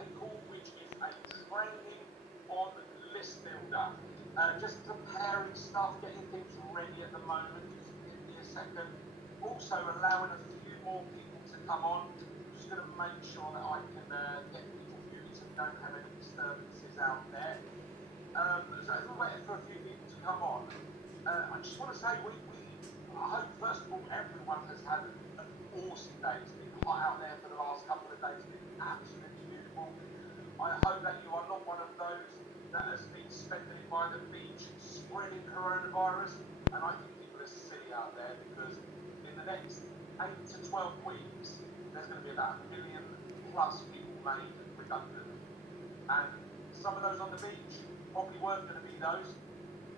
a call which is a training on list builder. Just preparing stuff, getting things ready at the moment. Just give me a second. Also allowing a few more people to come on. Just going to make sure that I can get people muted so we don't have any disturbances out there. So as we're waiting for a few people to come on, I just want to say I hope first of all everyone has had an awesome day. It's been hot out there for the last couple of days. It's been absolutely beautiful. I hope that you are not one of those that has been spending it by the beach spreading coronavirus. And I think people are silly out there because in the next 8 to 12 weeks, there's going to be about 1 million plus people made redundant. And some of those on the beach probably weren't going to be those,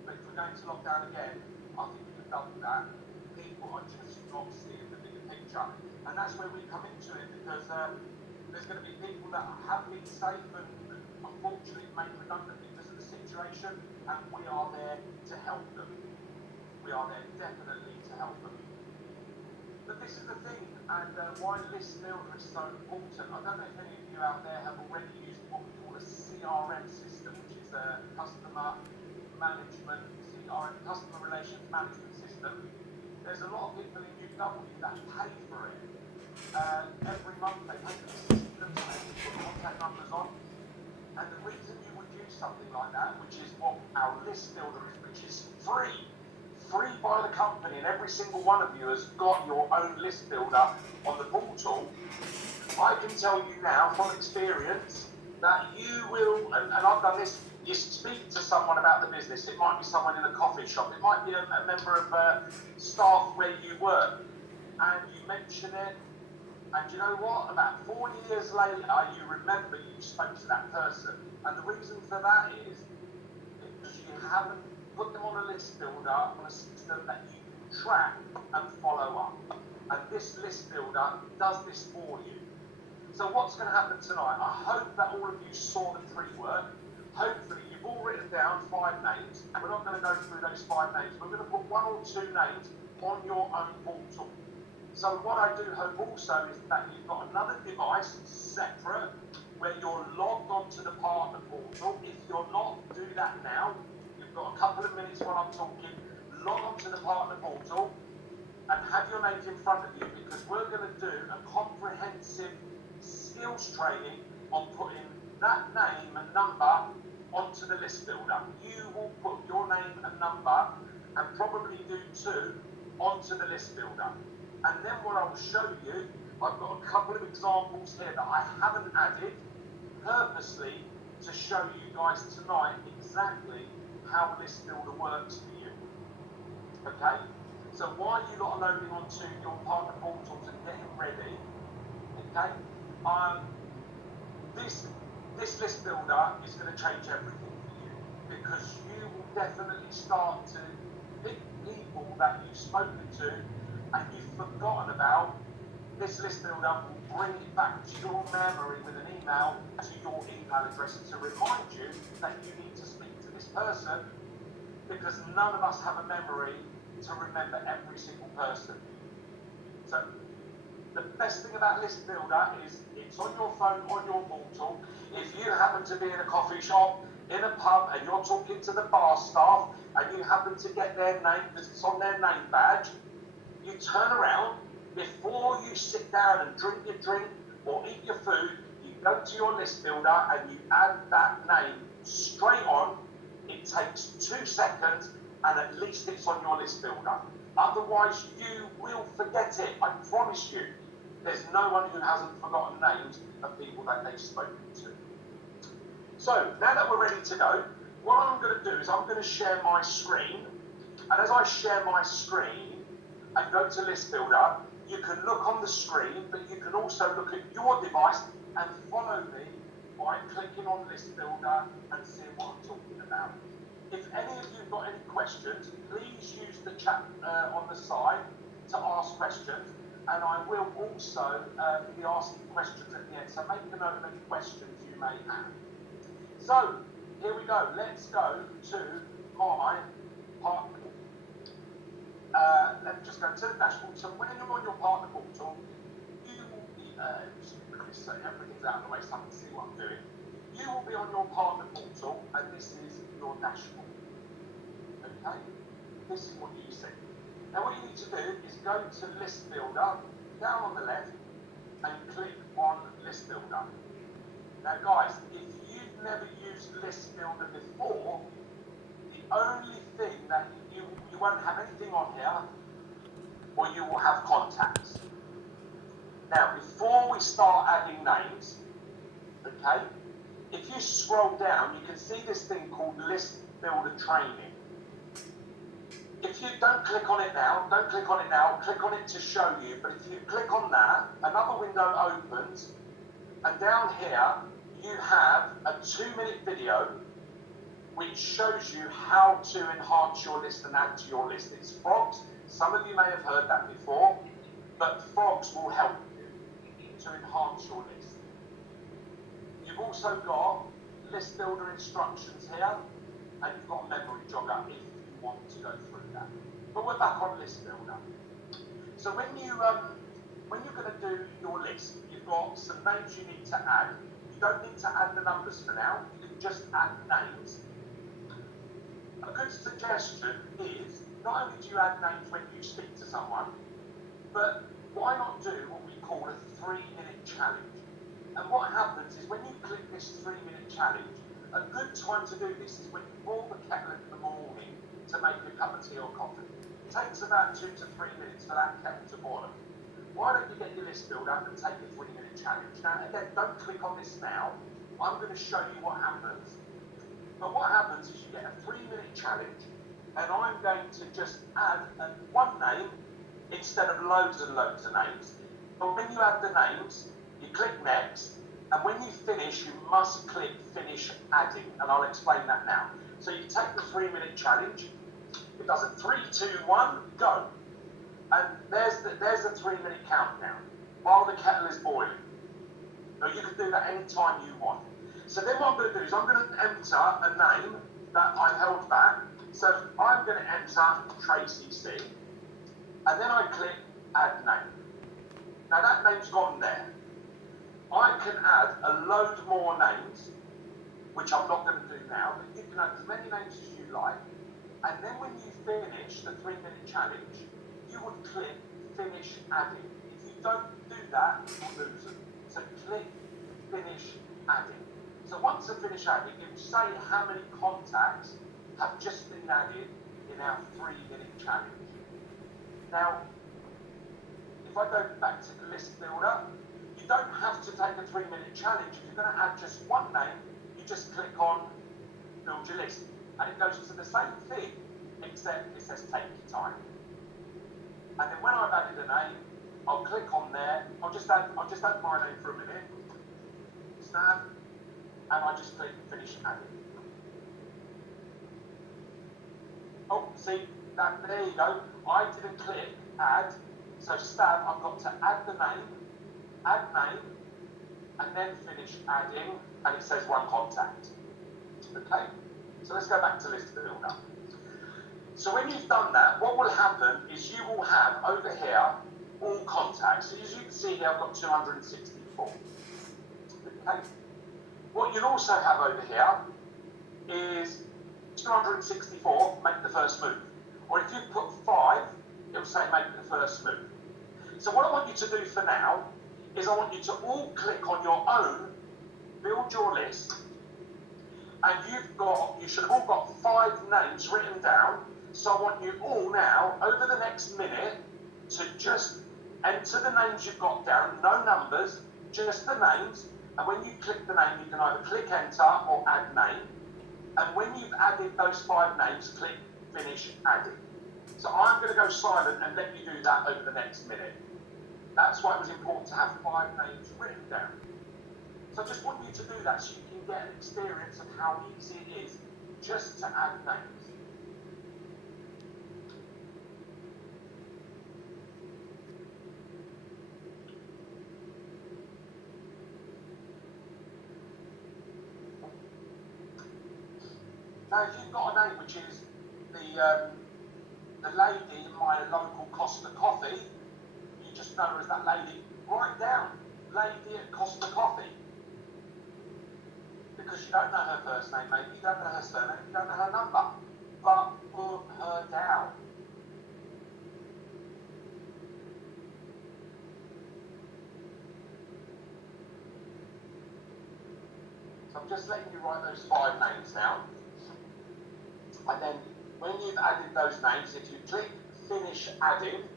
but if we're going to lock down again, I think we can double that. People are just not seeing the bigger picture. And that's where we come into it, because there's going to be people that have been safe and unfortunately made redundant because of the situation, and we are there to help them. We are there definitely to help them. But this is the thing, and why list builder is so important. I don't know if any of you out there have already used what we call a CRM system, which is a customer management, CRM, customer relations management system. There's a lot of people in UW that pay for it. Every month they pay for the system, so they can put contact numbers on. And the reason you would use something like that, which is what our list builder is, which is free by the company, and every single one of you has got your own list builder on the portal, I can tell you now from experience that you will, and I've done this, you speak to someone about the business. It might be someone in a coffee shop, it might be a member of staff where you work, and you mention it, and you know what, about 4 years later you remember you spoke to that person. And the reason for that is because you haven't put them on a list builder, on a system that you can track and follow up. And this list builder does this for you. So what's going to happen tonight? I hope that all of you saw the pre-work. Hopefully you've all written down 5 names. We're not going to go through those 5 names. We're going to put 1 or 2 names on your own portal. So what I do hope also is that you've got another device separate where you're logged onto the partner portal. If you're not, do that now. You've got a couple of minutes while I'm talking. Log onto the partner portal and have your names in front of you, because we're going to do a comprehensive skills training on putting that name and number onto the list builder. You will put your name and number, and probably do 2, onto the list builder. And then what I'll show you, I've got a couple of examples here that I haven't added purposely to show you guys tonight exactly how list builder works for you. Okay? So while you lot are loading onto your partner portals and getting ready, okay, this list builder is going to change everything for you, because you will definitely start to pick people that you've spoken to and you've forgotten about. This list builder will bring it back to your memory with an email to your email address to remind you that you need to speak to this person, because none of us have a memory to remember every single person. So the best thing about list builder is it's on your phone, on your portal. If you happen to be in a coffee shop, in a pub, and you're talking to the bar staff and you happen to get their name because it's on their name badge, you turn around before you sit down and drink your drink or eat your food. You go to your list builder and you add that name straight on. It takes 2 seconds, and at least it's on your list builder. Otherwise you will forget it, I promise you. There's no one who hasn't forgotten names of people that they've spoken to. So now that we're ready to go, what I'm going to do is I'm going to share my screen, and as I share my screen and go to list builder, you can look on the screen, but you can also look at your device and follow me by clicking on list builder and seeing what I'm talking about. If any of you have got any questions, please use the chat on the side to ask questions, and I will also be asking questions at the end, so make a note of any questions you may have. So, here we go. Let's go to my partner. Let me just go to the dashboard. So when you're on your partner portal, you will be so everything's out of the way so I can see what I'm doing. You will be on your partner portal, and this is your dashboard. Okay? This is what you see. Now what you need to do is go to List Builder, down on the left, and click on List Builder. Now guys, if you've never used List Builder before, the only thing that you won't have anything on here, or you will have contacts. Now, before we start adding names, okay, if you scroll down, you can see this thing called List Builder Training. If you don't click on it now, click on it to show you, but if you click on that, another window opens, and down here, you have a 2-minute video which shows you how to enhance your list and add to your list. It's frogs. Some of you may have heard that before, but frogs will help you to enhance your list. You've also got list builder instructions here, and you've got a memory jogger if you want to go through that. But we're back on list builder. So when you're going to do your list, you've got some names you need to add. You don't need to add the numbers for now. You can just add names. A good suggestion is, not only do you add names when you speak to someone, but why not do what we call a 3-minute challenge? And what happens is when you click this 3-minute challenge, a good time to do this is when you boil the kettle in the morning to make a cup of tea or coffee. It takes about 2 to 3 minutes for that kettle to boil. Why don't you get your list build up and take a 3-minute challenge? Now again, don't click on this now. I'm going to show you what happens. But what happens is you get a 3-minute challenge, and I'm going to just add one name instead of loads and loads of names. But when you add the names, you click next, and when you finish, you must click finish adding, and I'll explain that now. So you take the 3-minute challenge, it does a 3, 2, 1, go. And there's the 3-minute countdown while the kettle is boiling. Now you can do that any time you want. So then what I'm going to do is I'm going to enter a name that I held back. So I'm going to enter Tracy C, and then I click add name. Now that name's gone there. I can add a load more names, which I'm not going to do now, but you can add as many names as you like. And then when you finish the 3-minute challenge, you would click finish adding. If you don't do that, you'll lose it. So click finish adding. So once I finish adding, it will say how many contacts have just been added in our 3-minute challenge. Now, if I go back to the list builder, you don't have to take a 3-minute challenge. If you're going to add just one name, you just click on build your list. And it goes to the same thing, except it says take your time. And then when I've added a name, I'll click on there. I'll just add my name for a minute. Stav. And I just click finish adding. Oh, see, there you go. I didn't click add. So Stav, I've got to add the name, and then finish adding, and it says one contact. Okay? So let's go back to list builder. So when you've done that, what will happen is you will have over here all contacts. So as you can see here, I've got 264. Okay? What you'll also have over here is 264, make the first move. Or if you put 5, it'll say make the first move. So what I want you to do for now is I want you to all click on your own, build your list, and you should have all got 5 names written down. So I want you all now, over the next minute, to just enter the names you've got down, no numbers, just the names. And when you click the name, you can either click enter or add name. And when you've added those 5 names, click finish adding. So I'm going to go silent and let you do that over the next minute. That's why it was important to have 5 names written down. So I just want you to do that so you can get an experience of how easy it is just to add names. Now, if you've got a name which is the lady in my local Costa Coffee, you just know her as that lady, write down lady at Costa Coffee. Because you don't know her first name, maybe, you don't know her surname, you don't know her number. But put her down. So I'm just letting you write those 5 names down. And then when you've added those names, if you click finish adding,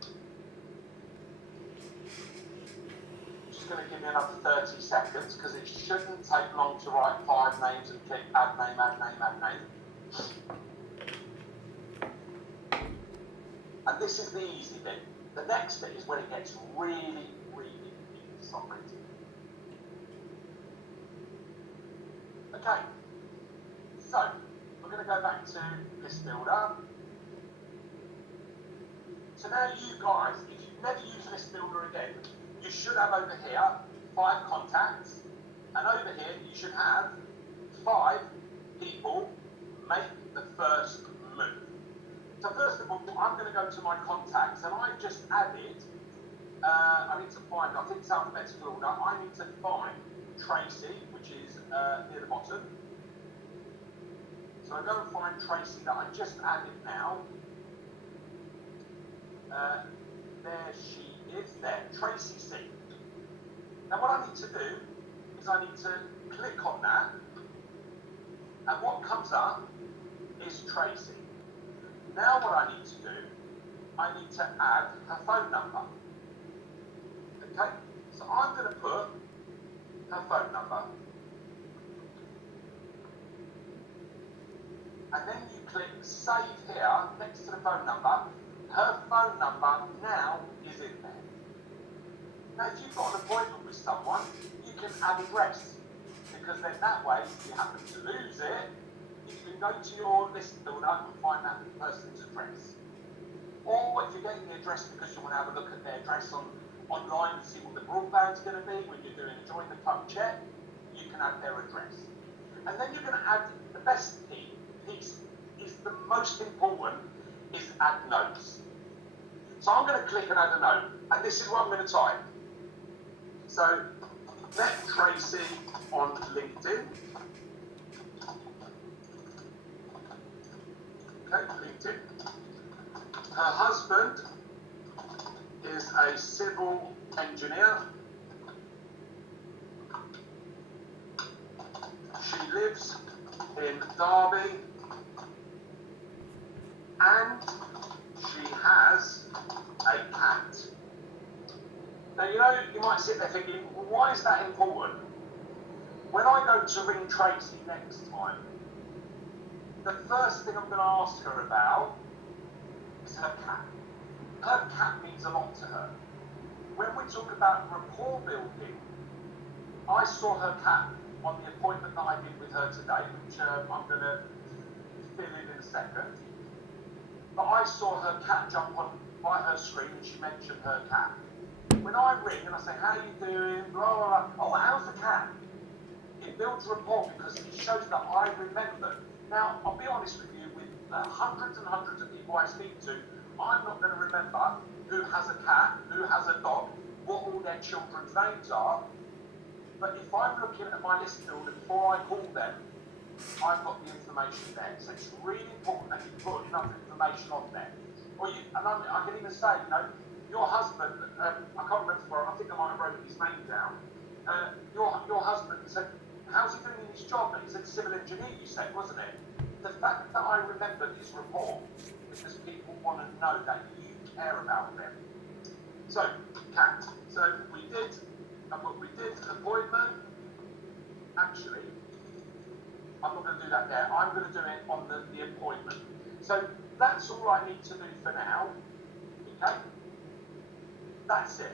just going to give you another 30 seconds because it shouldn't take long to write 5 names and click add name, add name, add name. And this is the easy bit. The next bit is when it gets really, really exciting. Okay, so we're going to go back to List Builder. So now you guys, if you've never used List Builder again, you should have over here 5 contacts, and over here you should have 5 people make the first move. So first of all, I'm going to go to my contacts, and I just added, I need to find, I think it's alphabetical order, I need to find Tracy, which is near the bottom. So I go and find Tracy that I just added now. There she is, there, Tracy C. Now what I need to do is I need to click on that, and what comes up is Tracy. Now what I need to do, I need to add her phone number. Okay, so I'm going to put her phone number. And then you click save here next to the phone number. Her phone number now is in there. Now if you've got an appointment with someone, you can add address, because then that way, if you happen to lose it, you can go to your list builder and find that person's address. Or if you're getting the address because you want to have a look at their address online and see what the broadband's going to be when you're doing a join the club check, you can add their address. And then you're going to add the best piece, is the most important, is add notes. So I'm going to click and add a note, and this is what I'm going to type. So, met Tracy on LinkedIn. Okay, LinkedIn. Her husband is a civil engineer. She lives in Derby, and she has a cat. Now, you might sit there thinking, well, why is that important? When I go to ring Tracy next time, the first thing I'm going to ask her about is her cat. Her cat means a lot to her. When we talk about rapport building, I saw her cat on the appointment that I did with her today, which I'm going to fill in a second. But I saw her cat jump on by her screen and she mentioned her cat. When I ring and I say, how you doing, blah, blah, blah, oh, how's the cat? It builds rapport because it shows that I remember. Now, I'll be honest with you, with hundreds and hundreds of people I speak to, I'm not going to remember who has a cat, who has a dog, what all their children's names are. But if I'm looking at my list builder before I call them, I've got the information there. So it's really important that you put enough information on there. Or I can even say, your husband, I can't remember, I think I might have wrote his name down. Your husband said, how's he doing in his job? And he said civil engineer, you said, wasn't it? The fact that I remember this report is because people want to know that you care about them. So, cat. So we did appointment. Actually, I'm not going to do that there. I'm going to do it on the appointment. So that's all I need to do for now. Okay? That's it.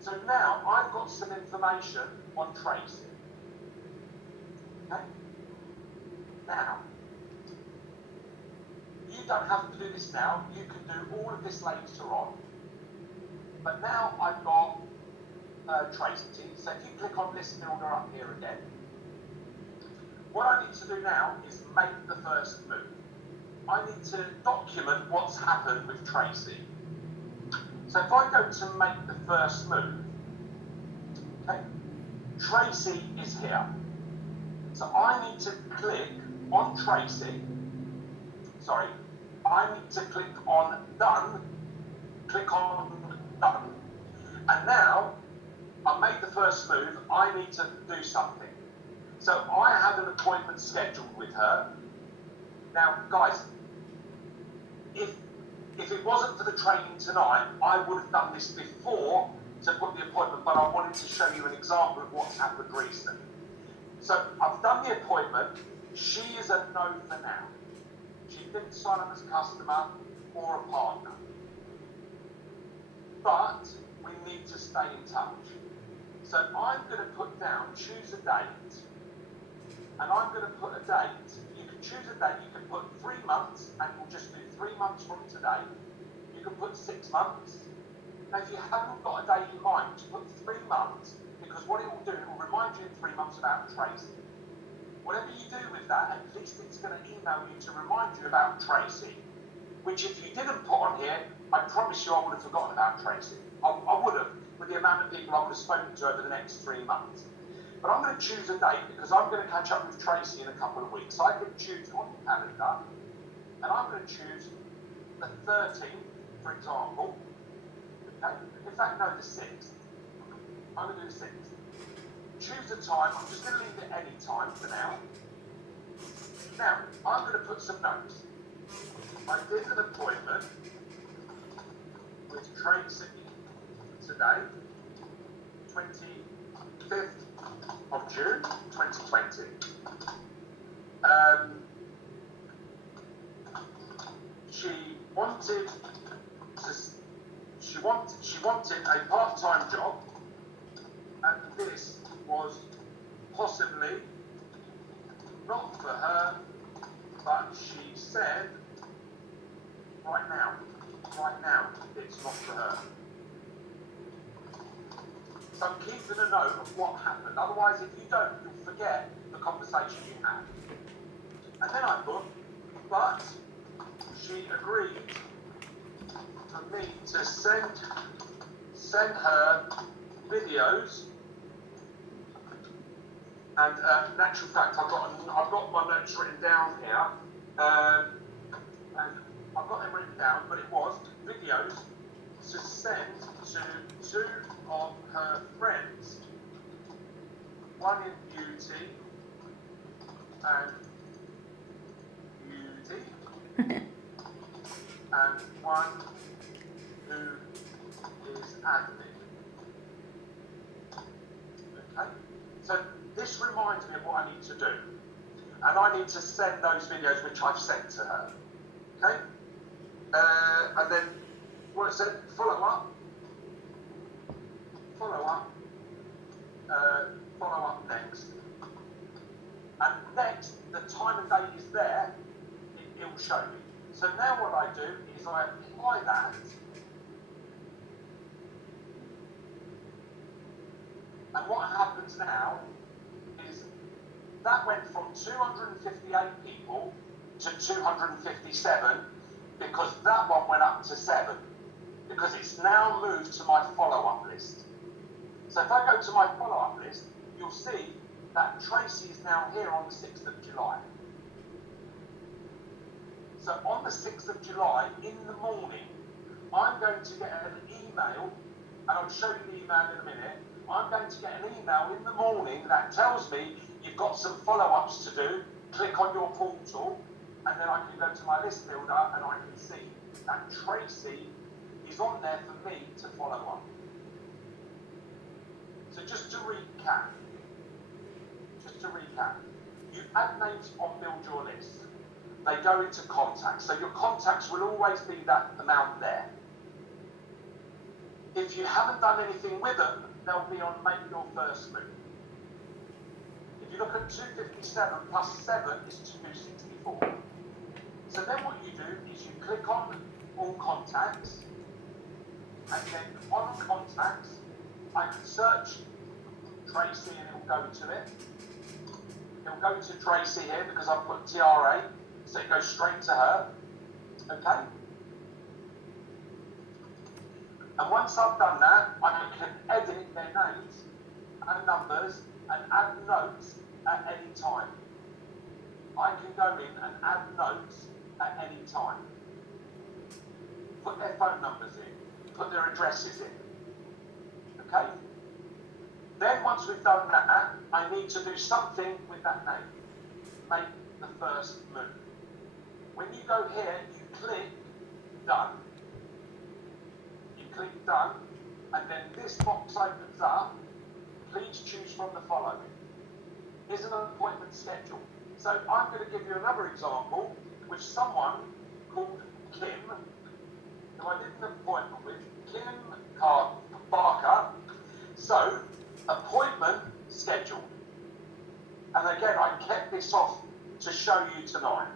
So now I've got some information on Tracy. Okay? Now, you don't have to do this now. You can do all of this later on. But now I've got Tracy. So if you click on List Builder up here again, what I need to do now is make the first move. I need to document what's happened with Tracy. So if I go to make the first move, Okay? Tracy is here. So I need to click on Tracy. Sorry. I need to click on done. Click on done. And now, I made the first move. I need to do something. So I had an appointment scheduled with her. Now, guys, if it wasn't for the training tonight, I would have done this before to put the appointment, but I wanted to show you an example of what's happened recently. So I've done the appointment. She is a no for now. She didn't sign up as a customer or a partner. But we need to stay in touch. So I'm going to put down, choose a date, and I'm going to put a date. You can choose a date, you can put 3 months, and we'll just do 3 months from today. You can put 6 months. Now, if you haven't got a date in mind, just put 3 months, because what it will do, it will remind you in 3 months about Tracy. Whatever you do with that, at least it's going to email you to remind you about Tracy, which if you didn't put on here, I promise you I would have forgotten about Tracy. I would have, with the amount of people I would have spoken to over the next 3 months. But I'm going to choose a date because I'm going to catch up with Tracy in a couple of weeks. So I can choose on the calendar, and I'm going to choose the 13th, for example. Okay? In fact, no, the 6th. I'm going to do the 6th. Choose a time. I'm just going to leave it any time for now. Now, I'm going to put some notes. I did an appointment with Tracy today, 25th of June, 2020. She wanted a part-time job, and this was possibly not for her, but she said, right now, it's not for her. So I'm keeping a note of what happened. Otherwise, if you don't, you'll forget the conversation you had. And then I put, but she agreed for me to send her videos. And in actual fact, I've got my notes written down here, and I've got them written down. But it was videos to send to 2 of her friends, one in beauty and and one who is admin. Okay, so this reminds me of what I need to do, and I need to send those videos which I've sent to her. Okay, and then what I said, follow up next. And next, the time and date is there, it will show me. So now what I do is I apply that, and what happens now is that went from 258 people to 257 because that one went up to 7. Because it's now moved to my follow-up list. So if I go to my follow-up list, you'll see that Tracy is now here on the 6th of July. So on the 6th of July, in the morning, I'm going to get an email, and I'll show you the email in a minute. I'm going to get an email in the morning that tells me you've got some follow-ups to do. Click on your portal, and then I can go to my list builder, and I can see that Tracy is on there for me to follow up. So just to recap, you add names on Build Your List. They go into contacts. So your contacts will always be that amount there. If you haven't done anything with them, they'll be on Make Your First Move. If you look at 257 plus 7 is 264. So then what you do is you click on All Contacts, and then on Contacts, I can search Tracy and it will go to it. It will go to Tracy here because I've put TRA, so it goes straight to her. Okay? And once I've done that, I can edit their names and numbers and add notes at any time. I can go in and add notes at any time. Put their phone numbers in, put their addresses in. Okay? Then once we've done that, I need to do something with that name. Make the first move. When you go here, you click done. You click done, and then this box opens up. Please choose from the following. Is an appointment scheduled? So I'm going to give you another example with someone called Kim, who I did an appointment with, Kim Barker. So, appointment scheduled. And again, I kept this off to show you tonight.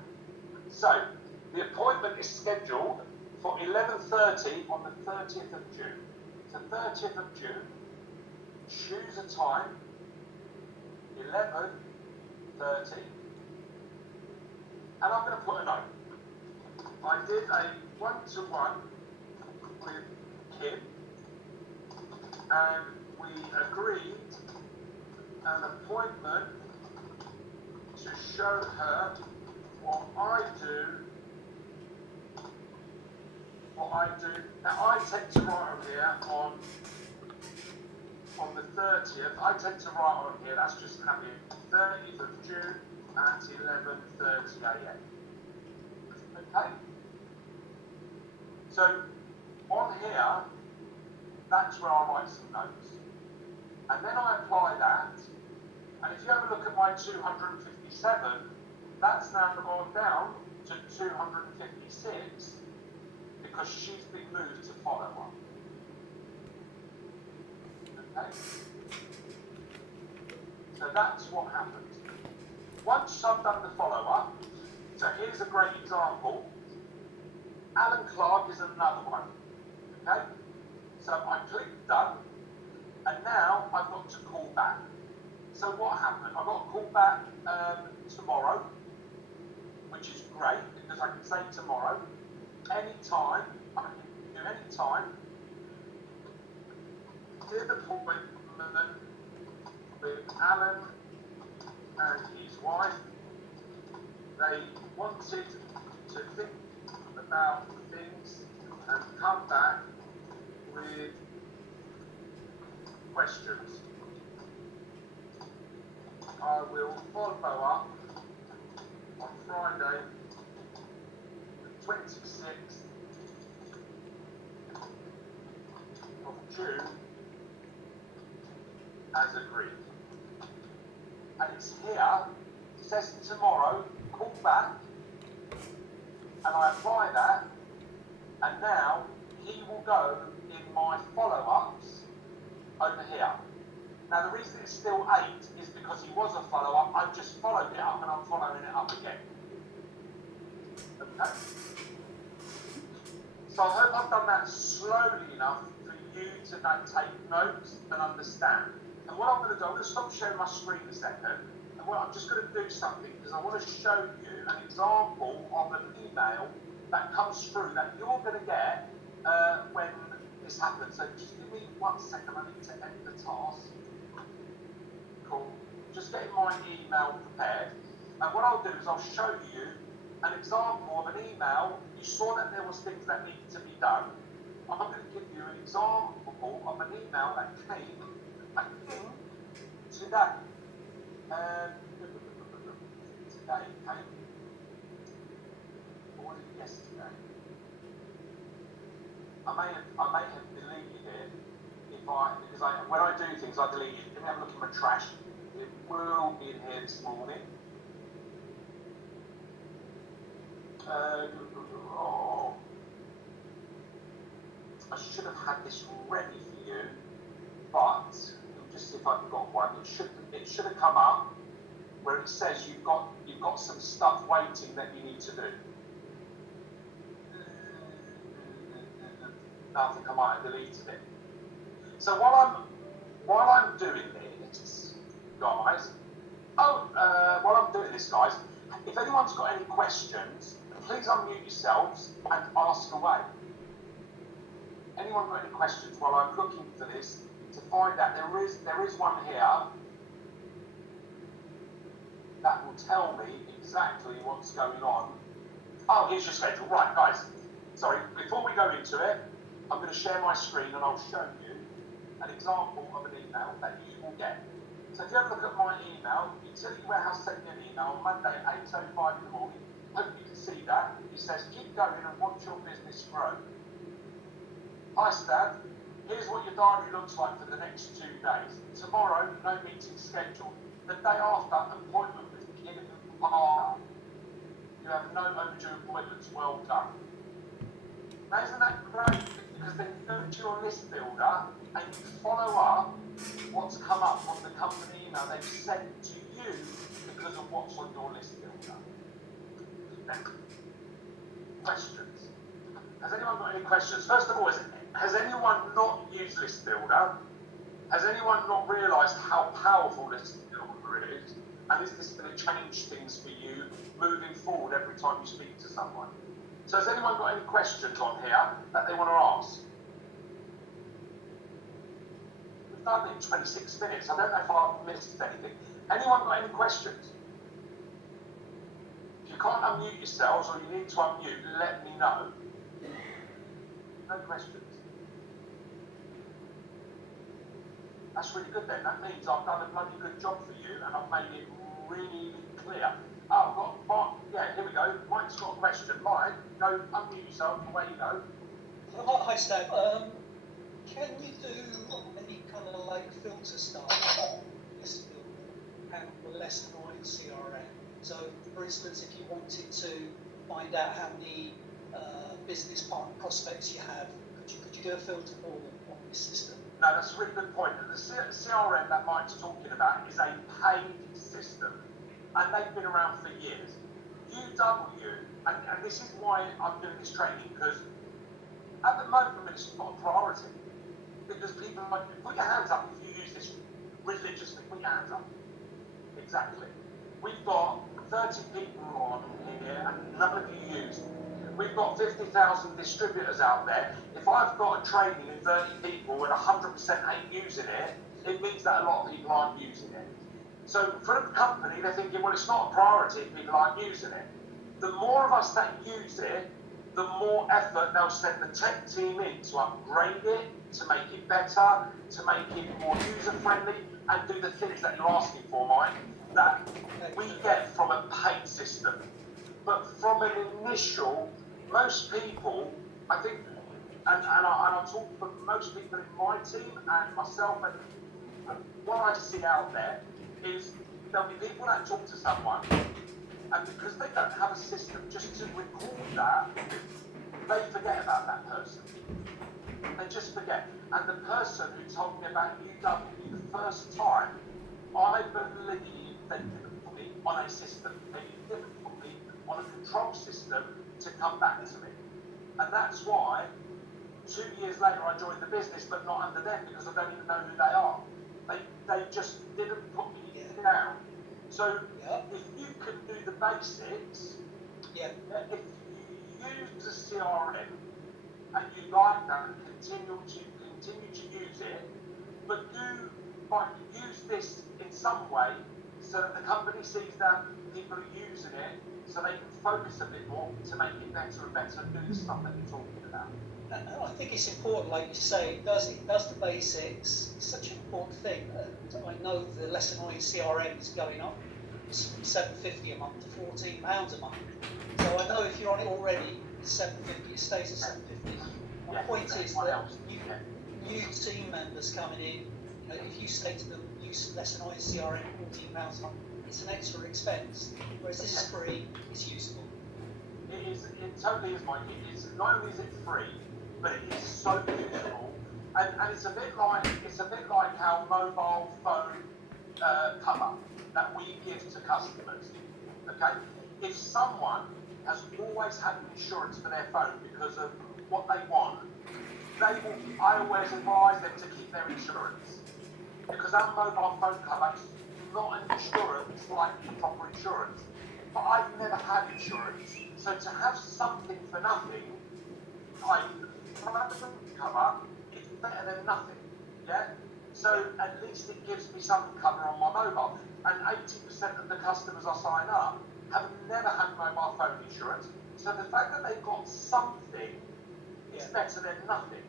So, the appointment is scheduled for 11:30 on the 30th of June. So 30th of June, choose a time, 11:30, and I'm going to put a note. I did a one-to-one with Kim, and we agreed an appointment to show her what I do. Now I tend to write on here on the 30th. I tend to write on here. That's just having 30th of June at 11:30 a.m. Okay. So on here, that's where I write some notes, and then I apply that. And if you have a look at my 257, that's now gone down to 256 because she's been moved to follow-up. Okay? So that's what happens. Once I've done the follow-up, so here's a great example. Alan Clark is another one. Okay? So I click done, and now I've got to call back. So what happened? I got called back tomorrow, which is great because I can say tomorrow, anytime, I can do any time. Did the appointment with Alan and his wife. They wanted to think about things and come back with questions. I will follow up on Friday, the 26th of June, as agreed. And it's here, it says tomorrow, call back, and I apply that, and now he will go in my follow-ups over here. Now the reason it's still 8 is because he was a follow-up. I've just followed it up and I'm following it up again. Okay? So I hope I've done that slowly enough for you to take notes and understand. And what I'm going to do, I'm going to stop sharing my screen a second. And I'm just going to do something because I want to show you an example of an email that comes through that you're going to get when this happens. So just give me 1 second, I need to end the task. Cool. Just getting my email prepared. And what I'll do is I'll show you an example of an email. You saw that there was things that needed to be done. I'm going to give you an example of an email that came, I think, today. Today came. Or was it yesterday? I may have deleted it because when I do things I delete it. Let me have a look in my trash. It will be in here this morning. I should have had this ready for you, but just see if I've got one. It should have come up where it says you've got some stuff waiting that you need to do. I think I might have deleted it. So while I'm doing this, guys, while I'm doing this, guys, if anyone's got any questions, please unmute yourselves and ask away. Anyone got any questions while I'm looking for this to find out. There is one here that will tell me exactly what's going on. Oh, here's your schedule. Right, guys. Sorry, before we go into it, I'm going to share my screen and I'll show you an example of an email that you will get. So if you have a look at my email, Utility Warehouse sent me an email on Monday at 8:05 in the morning. Hope you can see that. It says, keep going and watch your business grow. Hi, Stav. Here's what your diary looks like for the next 2 days. Tomorrow, no meeting scheduled. The day after, appointment with Kim and partner. You have no overdue appointments. Well done. Now, isn't that great? Because then you go to your list builder and you follow up what's come up on the company email they've sent to you because of what's on your list builder. Now, questions? Has anyone got any questions? First of all, has anyone not used List Builder? Has anyone not realised how powerful List Builder is? And is this going to change things for you moving forward every time you speak to someone? So has anyone got any questions on here that they want to ask? We've done it in 26 minutes. I don't know if I've missed anything. Anyone got any questions? If you can't unmute yourselves or you need to unmute, let me know. No questions. That's really good then. That means I've done a bloody good job for you and I've made it really clear. Oh, I've got Mark. Yeah, here we go. Mike's got a question. Mike, go unmute yourself. Away you go. Hi, Stav. Can you do any kind of like filter stuff and less annoying CRM? So, for instance, if you wanted to find out how many business partner prospects you have, could you do a filter for on this system? No, that's a really good point. The CRM that Mike's talking about is a paid system, and they've been around for years. UW, and this is why I'm doing this training, because at the moment it's not a priority. Because people like, put your hands up if you use this religiously, put your hands up. Exactly. We've got 30 people on here, and none of you use it. We've got 50,000 distributors out there. If I've got a training in 30 people and 100% ain't using it, it means that a lot of people aren't using it. So for the company, they're thinking, well, it's not a priority if people aren't using it. The more of us that use it, the more effort they'll send the tech team in to upgrade it, to make it better, to make it more user-friendly, and do the things that you're asking for, Mike, that we get from a paid system. But from an initial, most people, I think, and I talk for most people in my team and myself, and what I see out there is there'll be people that talk to someone, and because they don't have a system just to record that, they forget about that person. They just forget. And the person who told me about UW the first time, I believe they didn't put me on a system. They didn't put me on a control system to come back to me. And that's why 2 years later I joined the business, but not under them, because I don't even know who they are. They just didn't put me down. So if you can do the basics, if you use a CRM and you like that and continue to use it, but use this in some way so that the company sees that people are using it, so they can focus a bit more to make it better and better and do the stuff that you're talking about. I think it's important, like you say, it does the basics. It's such an important thing. I know the less annoying CRM is going up. It's from $7.50 a month to £14 a month. So I know if you're on it already, it's $7.50. It stays at $7.50. My point is that new team members coming in, if you say to them, use less annoying CRM, £14 a month, it's an extra expense. Whereas this is free, it's useful. It totally is, Mike. Not only is it free, but it is so useful, and it's a bit like how mobile phone cover that we give to customers. Okay, if someone has always had insurance for their phone because of what they want, I always advise them to keep their insurance, because our mobile phone cover is not an insurance like proper insurance. But I've never had insurance, so to have something for nothing, like cover, it's better than nothing. Yeah. So at least it gives me some cover on my mobile. And 80% of the customers I sign up have never had mobile phone insurance. So the fact that they've got something is better than nothing.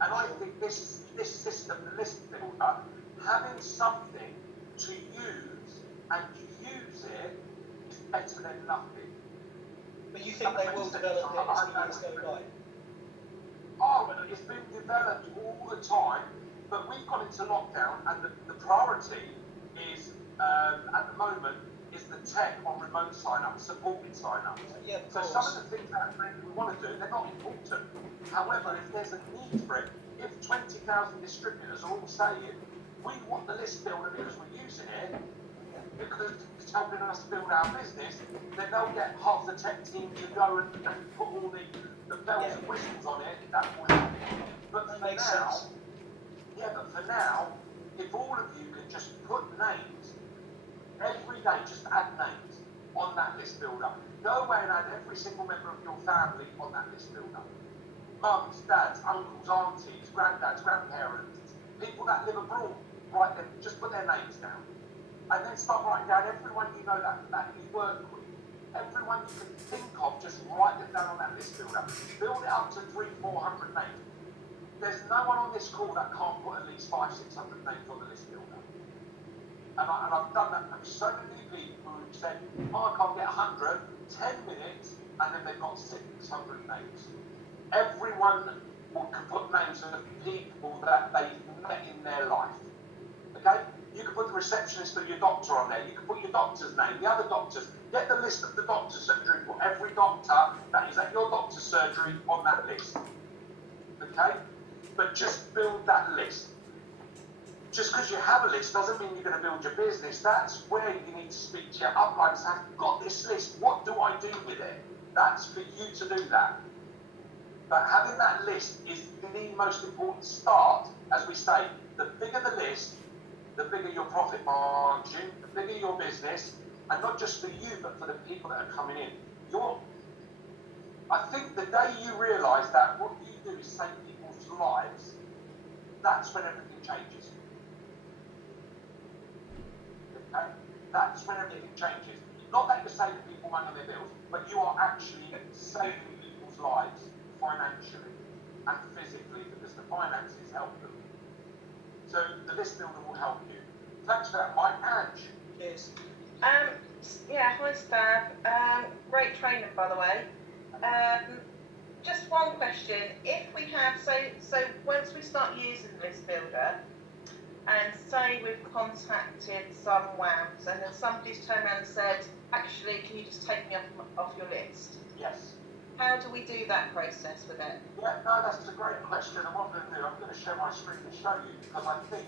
And I think this system, the list builder, having something to use and use it is better than nothing. But you think they will develop it as the years go by? Oh, it's been developed all the time, but we've gone into lockdown, and the priority is, at the moment, is the tech on remote sign-up, supported sign-ups. Yeah, so some of the things that we want to do, they're not important. However, if there's a need for it, if 20,000 distributors are all saying, we want the list builder because we're using it, because it's helping us build our business, then they'll get half the tech team to go and put all the bells and whistles on it. That will help. But for now, but for now, if all of you can just put names every day, just add names on that list builder. Go away and add every single member of your family on that list builder. Mums, dads, uncles, aunties, granddads, grandparents, people that live abroad, write them, just put their names down. And then start writing down everyone you know that you work with. Everyone you can think of, just write them down on that list builder. Build it up to 300-400 names. There's no one on this call that can't put at least 500-600 names on the list builder. And I've done that from so many people who've said, oh, I can't get 100, 10 minutes, and then they've got 600 names. Everyone can put names of people that they've met in their life. Okay? You can put the receptionist or your doctor on there. You can put your doctor's name, the other doctors. Get the list of the doctor's surgery. Put every doctor that is at your doctor's surgery on that list. Okay? But just build that list. Just because you have a list doesn't mean you're going to build your business. That's where you need to speak to your upline and say, I've got this list. What do I do with it? That's for you to do that. But having that list is the most important start. As we say, the bigger the list, the bigger your profit margin, the bigger your business, and not just for you, but for the people that are coming in. I think the day you realise that what you do is save people's lives, that's when everything changes. Okay? That's when everything changes. Not that you're saving people money on their bills, but you are actually saving people's lives financially and physically, because the finances help them. So the list builder will help you. Thanks for that, Mike. Ange. Cheers. Yeah, hi Stav. Great training, by the way. Just one question. If we have, so once we start using List Builder, and say we've contacted some WAMs, and then somebody's turned around and said, actually, can you just take me off your list? Yes. How do we do that process with it? Yeah, no, that's a great question. And what I'm going to do, I'm going to share my screen and show you, because I think